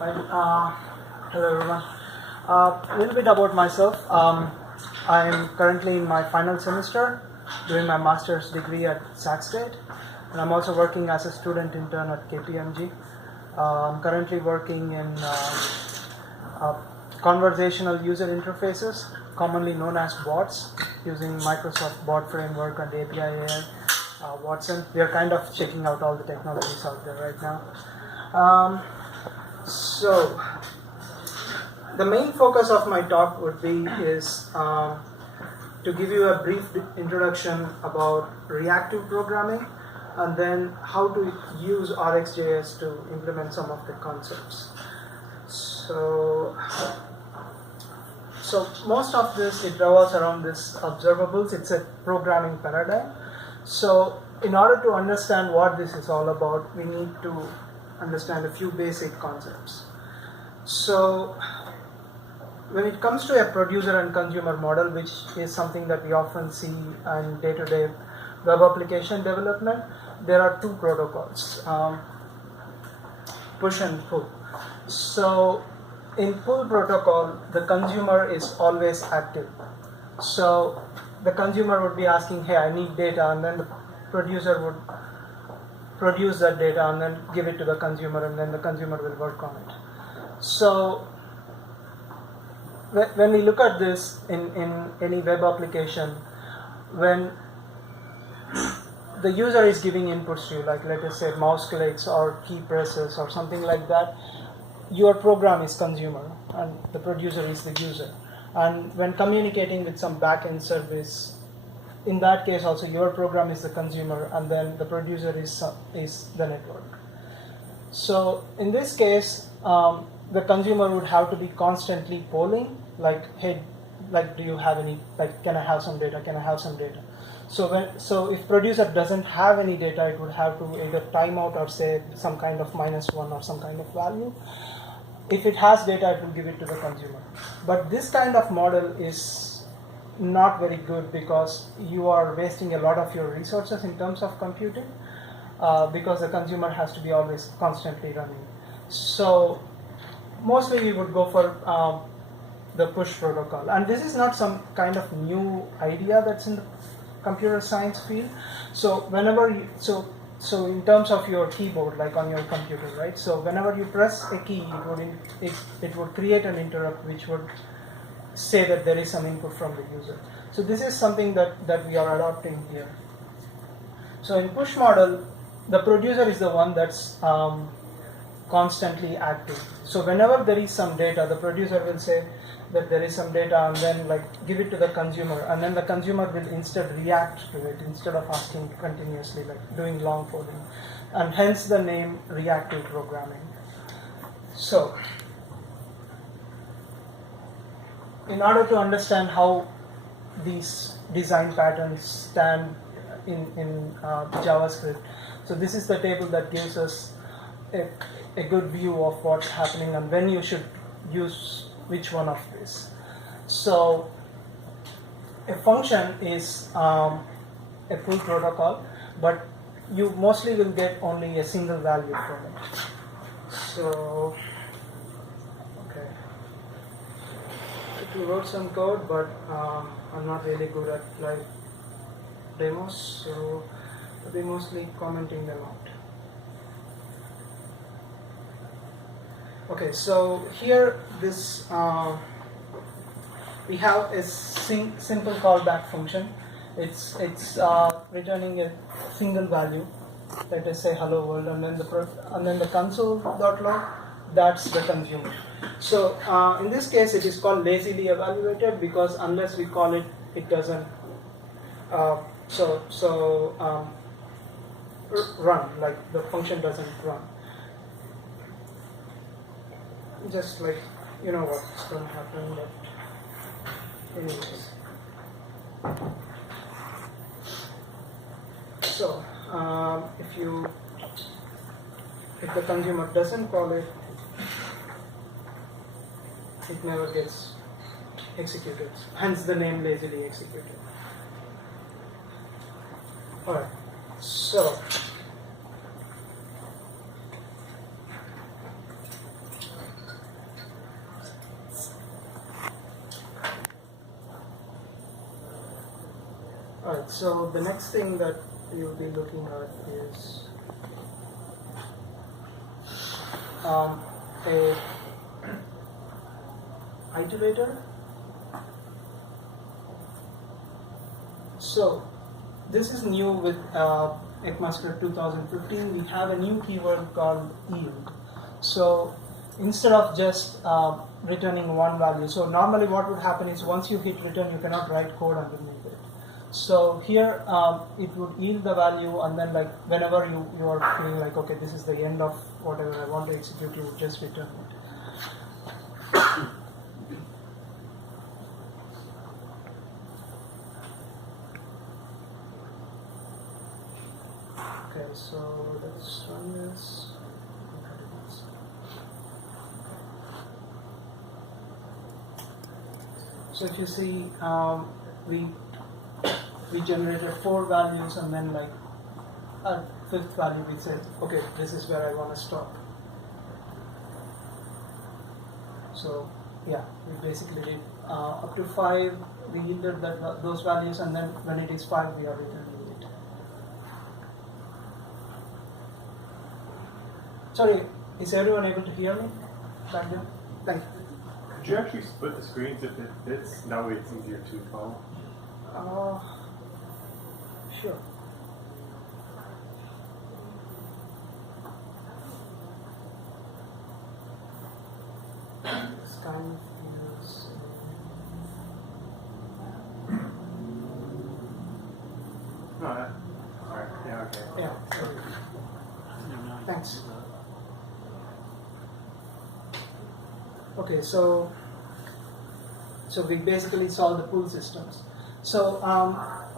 Fine. Hello everyone. A little bit about myself. I'm currently in my final semester doing my master's degree at Sac State, and I'm also working as a student intern at KPMG. I'm currently working in conversational user interfaces, commonly known as bots, using Microsoft Bot Framework and API AI. Watson. We are kind of checking out all the technologies out there right now. So, the main focus of my talk would be is to give you a brief introduction about reactive programming and then how to use RxJS to implement some of the concepts. So most of this, it revolves around this observables. It's a programming paradigm. So in order to understand what this is all about, we need to understand a few basic concepts. So when it comes to a producer and consumer model, which is something that we often see in day-to-day web application development, there are two protocols, push and pull. So in pull protocol, the consumer is always active. So the consumer would be asking, hey, I need data, and then the producer would produce that data and then give it to the consumer, and then the consumer will work on it. So when we look at this in any web application, when the user is giving inputs to you, like let us say mouse clicks or key presses or something like that, your program is consumer and the producer is the user. And when communicating with some back-end service, in that case also your program is the consumer and then the producer is the network. So in this case, the consumer would have to be constantly polling, like, hey, like, do you have any, like, can I have some data, can I have some data? So if producer doesn't have any data, it would have to either timeout or say some kind of -1 or some kind of value. If it has data, it will give it to the consumer. But this kind of model is not very good because you are wasting a lot of your resources in terms of computing because the consumer has to be always constantly running. So mostly we would go for the push protocol. And this is not some kind of new idea that's in the computer science field. So whenever you, so in terms of your keyboard, like on your computer, right? So whenever you press a key, it would create an interrupt which would say that there is some input from the user. So this is something that we are adopting here. So in push model, the producer is the one that's constantly active. So whenever there is some data, the producer will say that there is some data and then like give it to the consumer, and then the consumer will instead react to it instead of asking continuously, like doing long polling, and hence the name reactive programming. So in order to understand how these design patterns stand in JavaScript, so this is the table that gives us a good view of what's happening and when you should use which one of these. So a function is a pull protocol, but you mostly will get only a single value from it. So okay, I wrote some code, but I'm not really good at live demos, so I'll be mostly commenting them out. Okay, so here this we have a simple callback function. It's returning a single value. Let us say hello world, and then the console.log, that's the consumer. So in this case, it is called lazily evaluated because unless we call it, it doesn't. Run, like the function doesn't run. Just like, you know what's going to happen, but anyways. So if the consumer doesn't call it, it never gets executed, hence the name lazily executed. Alright, so So the next thing that you'll be looking at is a iterator. So this is new with ECMAScript 2015. We have a new keyword called yield. So instead of just returning one value, so normally what would happen is once you hit return, you cannot write code underneath it. So here it would yield the value, and then like whenever you are feeling like, okay, this is the end of whatever I want to execute, you would just return it. Okay, so let's run this. So if you see, we generated 4 values, and then like at 5th value we said, okay, this is where I want to stop. So yeah, we basically did up to 5. We yielded those values, and then when it is 5, we are returning it. Sorry, is everyone able to hear me back there? Thank you. Could you actually split the screens if it fits? That way it's easier to follow. Sure. This kind of feels. No, that. Alright, yeah, okay. Yeah, sorry. Thanks. Okay, so we basically solve the pull systems. So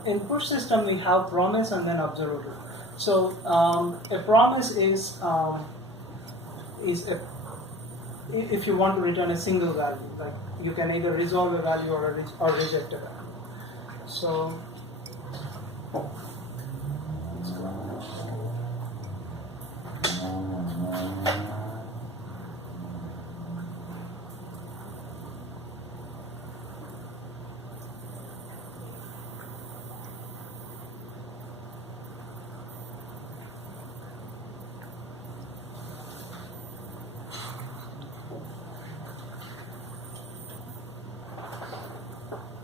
in push system we have promise and then observable. So a promise is if you want to return a single value, like you can either resolve a value or reject a value. So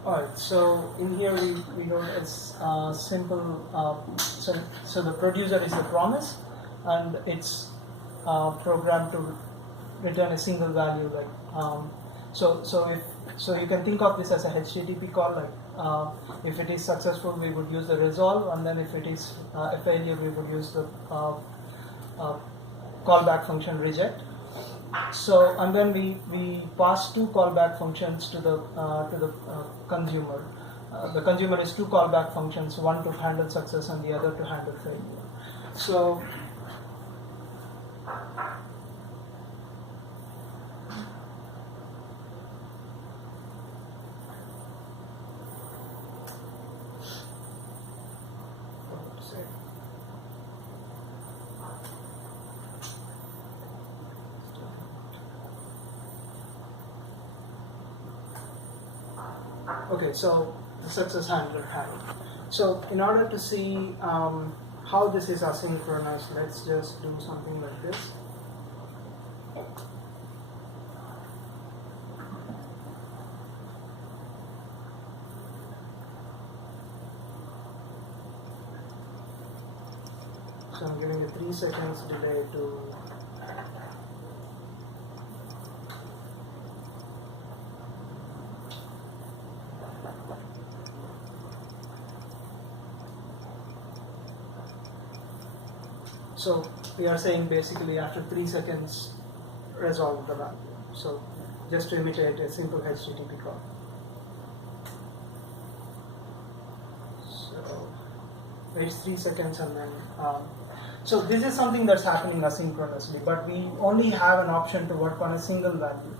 alright, so in here we know it's simple. So the producer is the promise, and it's programmed to return a single value. Like so you can think of this as a HTTP call. Like if it is successful, we would use the resolve, and then if it is a failure, we would use the callback function reject. So and then we pass 2 callback functions to the consumer. The consumer is 2 callback functions, one to handle success and the other to handle failure. So okay, so the success handler handled. So in order to see how this is asynchronous, let's just do something like this. So I'm giving a 3 seconds delay to So we are saying basically after 3 seconds resolve the value. So just to imitate a simple HTTP call. So wait 3 seconds and then so this is something that's happening asynchronously, but we only have an option to work on a single value.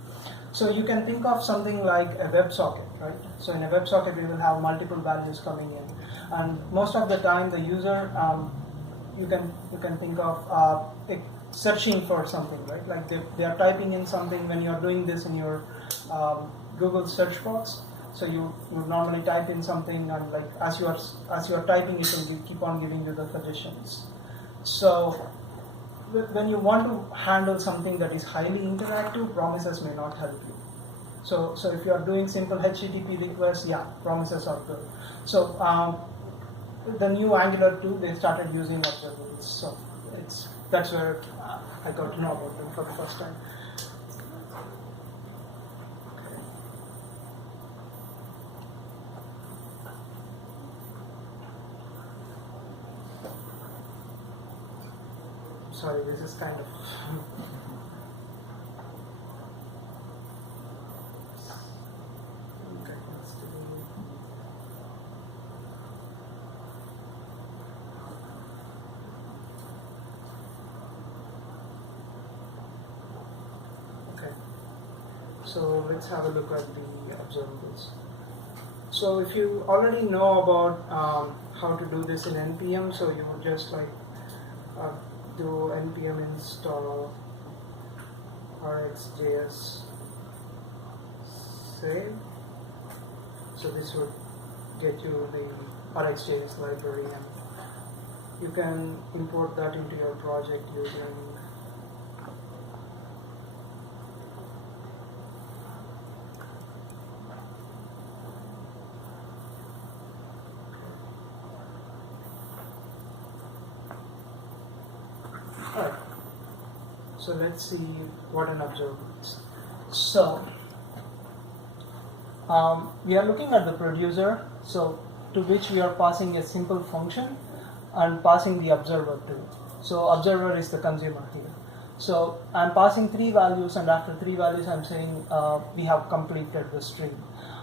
So you can think of something like a WebSocket, right? So in a WebSocket we will have multiple values coming in, and most of the time the user you can think of searching for something, right? Like they are typing in something when you are doing this in your Google search box. So you normally type in something, and like as you are typing, it will keep on giving you the suggestions. So when you want to handle something that is highly interactive, promises may not help you. So if you are doing simple HTTP requests, yeah, promises are good. So the new Angular 2, they started using observables. So that's where I got to know about them for the first time. Sorry, this is kind of okay. So let's have a look at the observables. So if you already know about how to do this in npm, so you would just like do npm install rxjs save. So this would get you the rxjs library, and you can import that into your project using Alright, so let's see what an observable is. So we are looking at the producer, so to which we are passing a simple function and passing the observer to it. So observer is the consumer here. So I'm passing 3 values, and after 3 values I'm saying we have completed the string.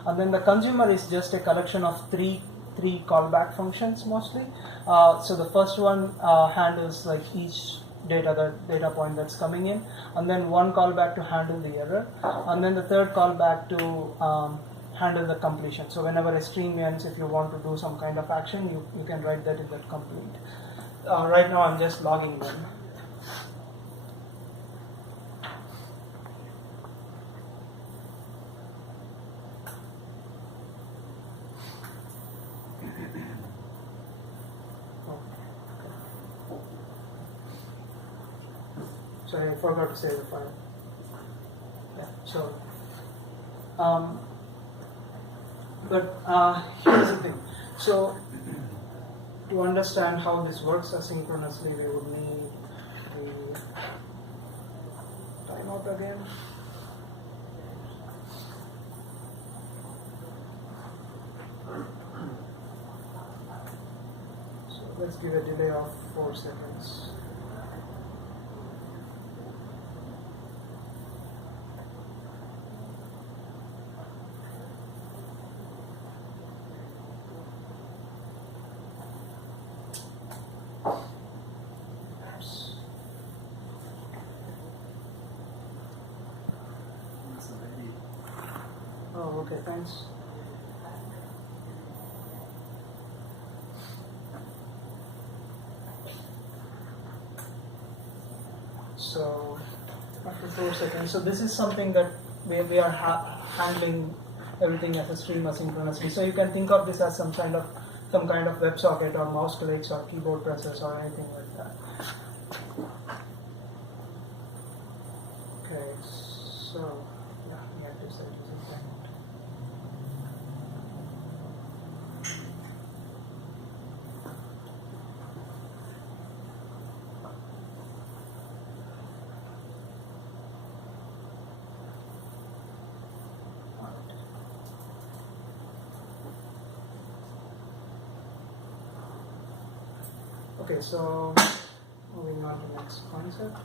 And then the consumer is just a collection of three callback functions mostly. So the first one handles like each data point that's coming in, and then one callback to handle the error, and then the third callback to handle the completion. So whenever a stream ends, if you want to do some kind of action, you can write that in that complete. Right now I'm just logging them. Sorry, I forgot to save the file. Yeah, so, here's the thing. So, to understand how this works asynchronously, we would need the timeout again. So, let's give a delay of 4 seconds. Oh, okay, thanks. So, after 4 seconds, so this is something that we are handling everything as a stream asynchronously. So you can think of this as some kind of WebSocket or mouse clicks or keyboard presses or anything like that. Okay, so yeah, we have to set using timeout. Okay, so moving on to the next concept.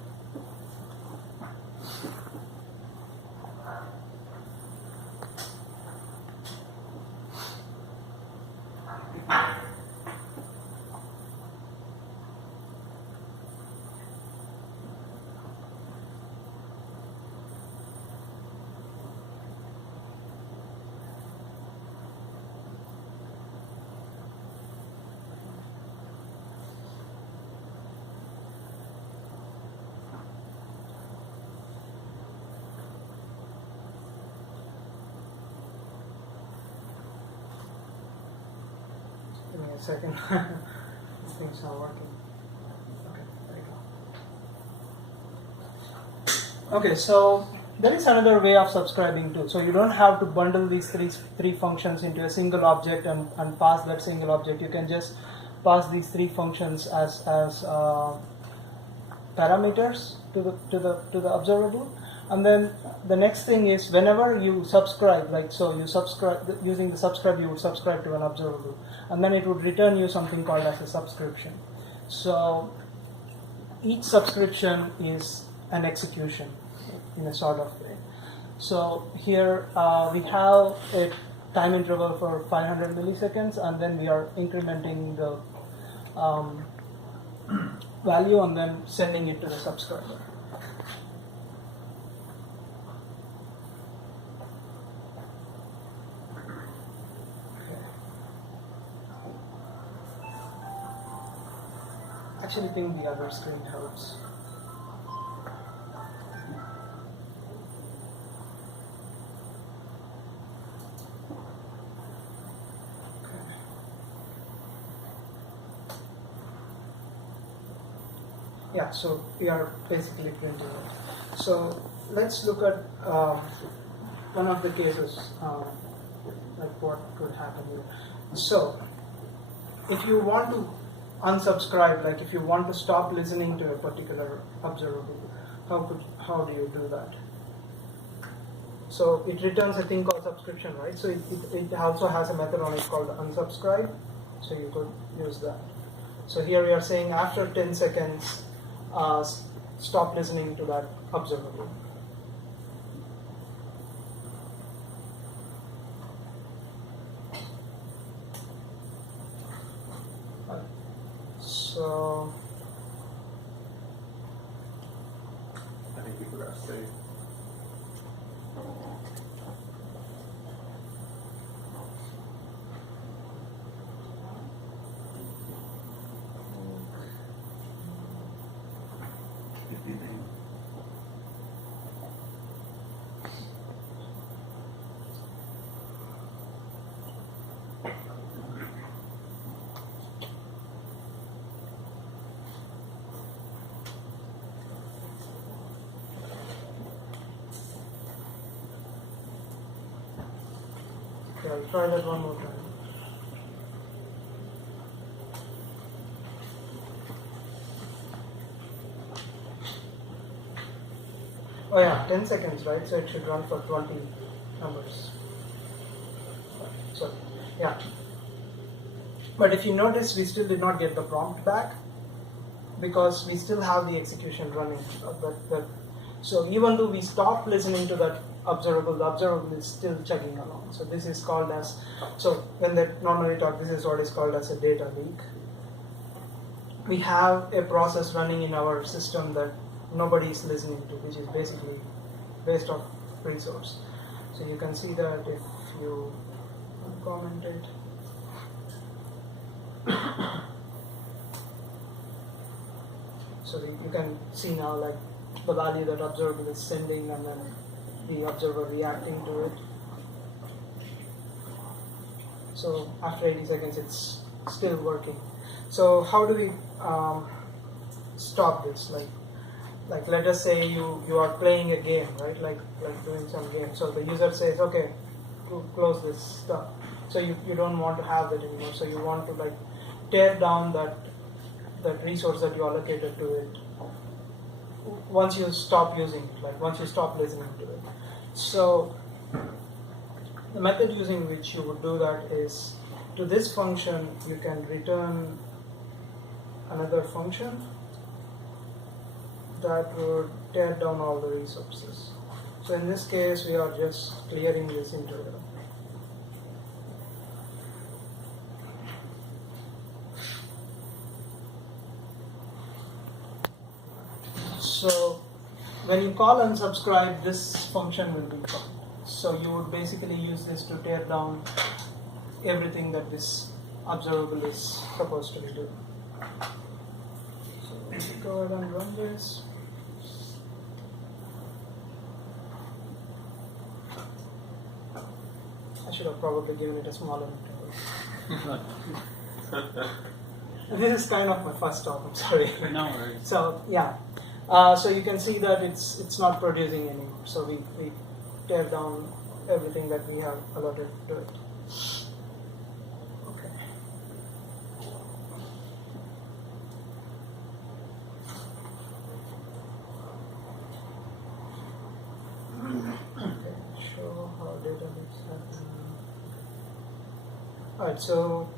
second. This thing's not working. Okay, there you go. Okay, so there is another way of subscribing too. So you don't have to bundle these three functions into a single object and pass that single object. You can just pass these three functions as parameters to the observable. And then the next thing is, whenever you subscribe, like so, you subscribe using the subscribe, you would subscribe to an observable, and then it would return you something called as a subscription. So each subscription is an execution in a sort of way. So here we have a time interval for 500 milliseconds, and then we are incrementing the value and then sending it to the subscriber. I actually think the other screen helps. Yeah, so we are basically printing it. So let's look at one of the cases, like what could happen here. So if you want to unsubscribe, like if you want to stop listening to a particular observable, how do you do that? So it returns a thing called subscription, right? So it also has a method on it called unsubscribe. So you could use that. So here we are saying after 10 seconds, stop listening to that observable. So I think we forgot to save. Okay, I'll try that one more time. Oh yeah, 10 seconds, right? So it should run for 20 numbers. So, yeah. But if you notice, we still did not get the prompt back because we still have the execution running. So even though we stop listening to that observable, the observable is still chugging along. So this is called as, so when they normally talk, this is what is called as a data leak. We have a process running in our system that nobody is listening to, which is basically based off resource. So you can see that if you comment it. So you can see now like the value that observable is sending and then the observer reacting to it. So after 80 seconds it's still working. So how do we stop this? Like let us say you are playing a game, right? Like doing some game. So the user says, okay, close this stuff. So you don't want to have that anymore. So you want to like tear down that resource that you allocated to it once you stop using it, like once you stop listening to it. So the method using which you would do that is, to this function you can return another function that would tear down all the resources. So in this case we are just clearing this interval. So when you call unsubscribe, this function will be called. So you would basically use this to tear down everything that this observable is supposed to be doing. So let's go ahead and run this. I should have probably given it a smaller interval. This is kind of my first talk, I'm sorry. No worries. So yeah, so you can see that it's not producing anymore. So we tear down everything that we have allotted to it. Okay. Okay. Show how database happen. All right. So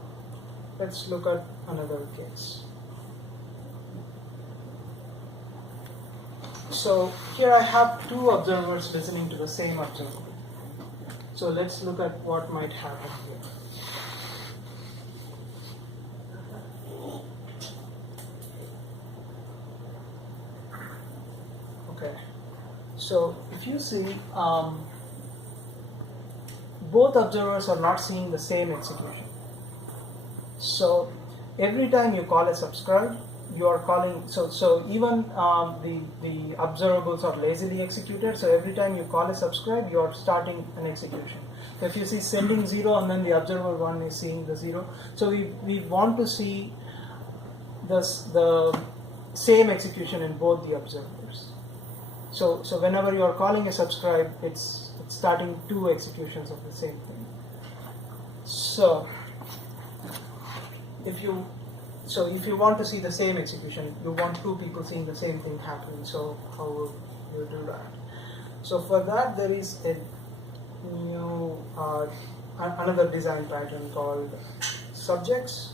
let's look at another case. So here I have two observers listening to the same observer. So let's look at what might happen here. Okay. So if you see, both observers are not seeing the same execution. So every time you call a subscribe, you are calling, so even the observables are lazily executed, so every time you call a subscribe, you are starting an execution. So if you see sending 0 and then the observer 1 is seeing the 0, so we want to see the same execution in both the observers. So whenever you are calling a subscribe, it's starting two executions of the same thing. So if you want to see the same execution, you want two people seeing the same thing happening. So how will you do that? So for that, there is a new another design pattern called subjects.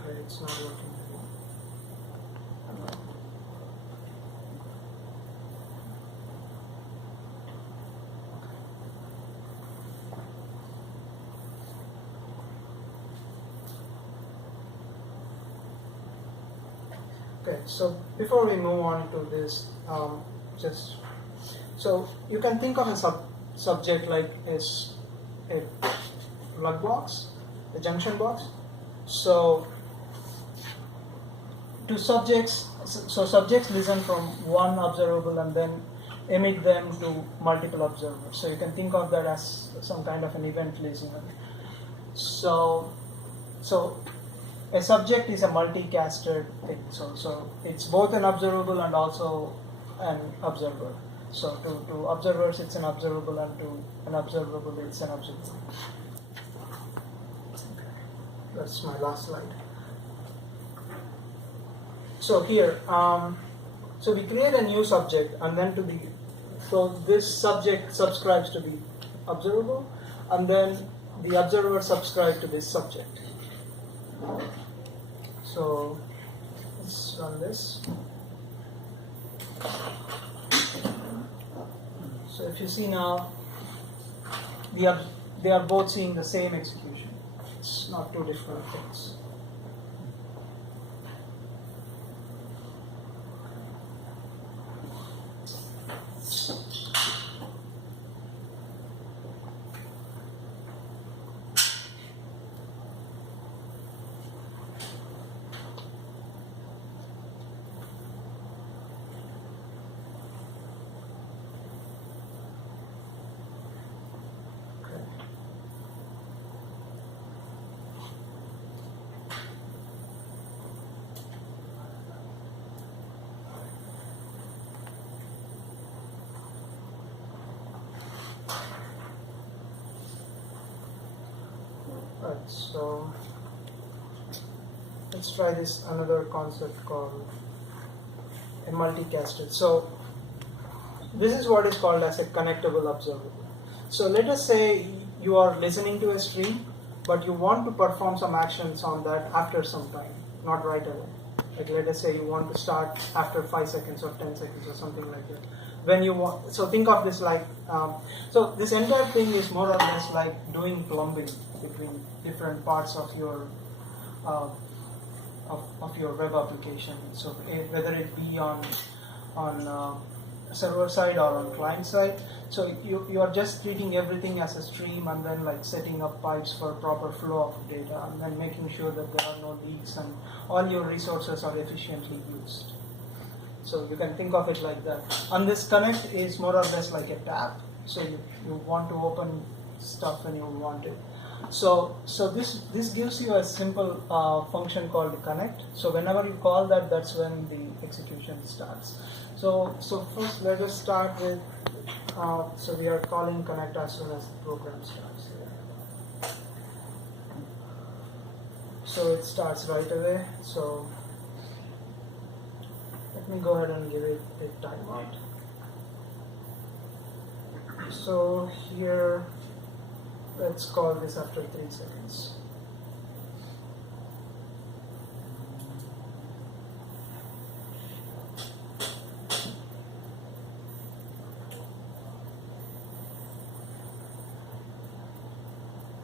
Okay, it's not working. Okay, so before we move on to this, so you can think of a subject like is a plug box, a junction box. So to subjects, so subjects listen from one observable and then emit them to multiple observers. So you can think of that as some kind of an event listener. So a subject is a multicasted thing. So it's both an observable and also an observer. So to observers it's an observable, and to an observable it's an observable. Okay. That's my last slide. So here, so we create a new subject, and then so this subject subscribes to the observable, and then the observer subscribes to this subject. So let's run this. So if you see now, they are both seeing the same execution. It's not two different things. Alright, so let's try this another concept called a multicasted. So this is what is called as a connectable observable. So let us say you are listening to a stream, but you want to perform some actions on that after some time, not right away. Like let us say you want to start after 5 seconds or 10 seconds or something like that. When you want, so think of this like, so this entire thing is more or less like doing plumbing between different parts of your web application. So whether it be on server side or on client side, so you are just treating everything as a stream, and then like setting up pipes for proper flow of data, and then making sure that there are no leaks and all your resources are efficiently used. So you can think of it like that. And this connect is more or less like a tap. So you want to open stuff when you want it. So this gives you a simple function called connect. So whenever you call that, that's when the execution starts. So first let us start with so we are calling connect as soon as the program starts here. So it starts right away. So let me go ahead and give it a timeout. So here, let's call this after 3 seconds.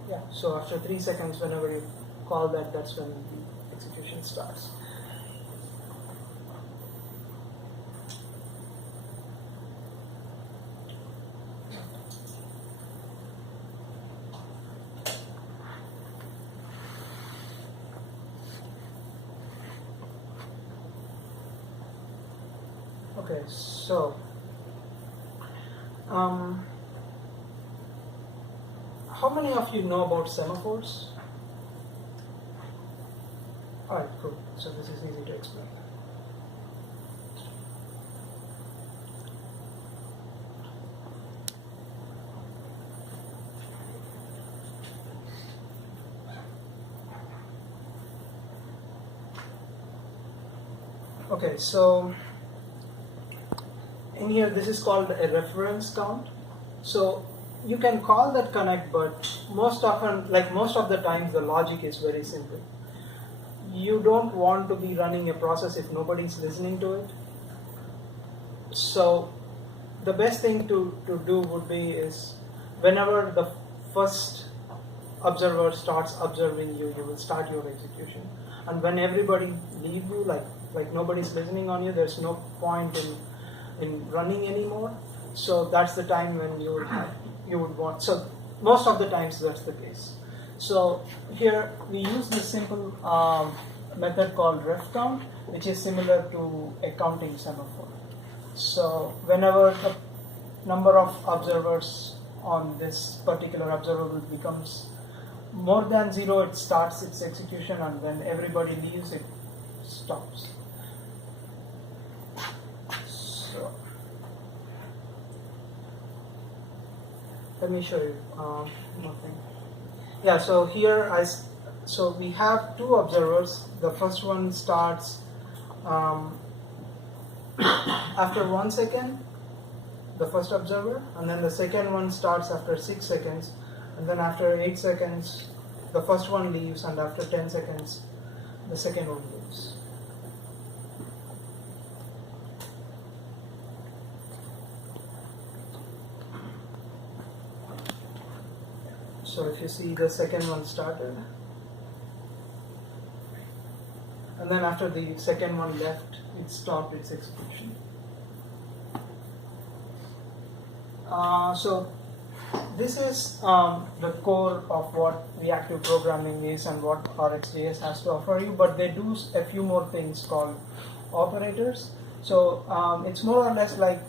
Yeah, so after 3 seconds, whenever you call that, that's when the execution starts. Okay, so how many of you know about semaphores? Alright, cool. So this is easy to explain. Okay, so in here this is called a reference count. So you can call that connect, but most often, like most of the times, the logic is very simple. You don't want to be running a process if nobody's listening to it. So the best thing to do would be is whenever the first observer starts observing you, you will start your execution. And when everybody leave you, like nobody's listening on you, there's no point in running anymore. So that's the time when you would want. So most of the times that's the case. So here we use this simple method called ref count, which is similar to a counting semaphore. So whenever the number of observers on this particular observable becomes more than 0, it starts its execution, and when everybody leaves, it stops. So let me show you nothing. Yeah, so here so we have 2 observers. The first one starts after 1 second, the first observer, and then the second one starts after 6 seconds, and then after 8 seconds, the first one leaves, and after 10 seconds, the second one leaves. So if you see, the second one started, and then after the second one left, it stopped its execution. So this is the core of what reactive programming is and what RxJS has to offer you, but they do a few more things called operators. So it's more or less like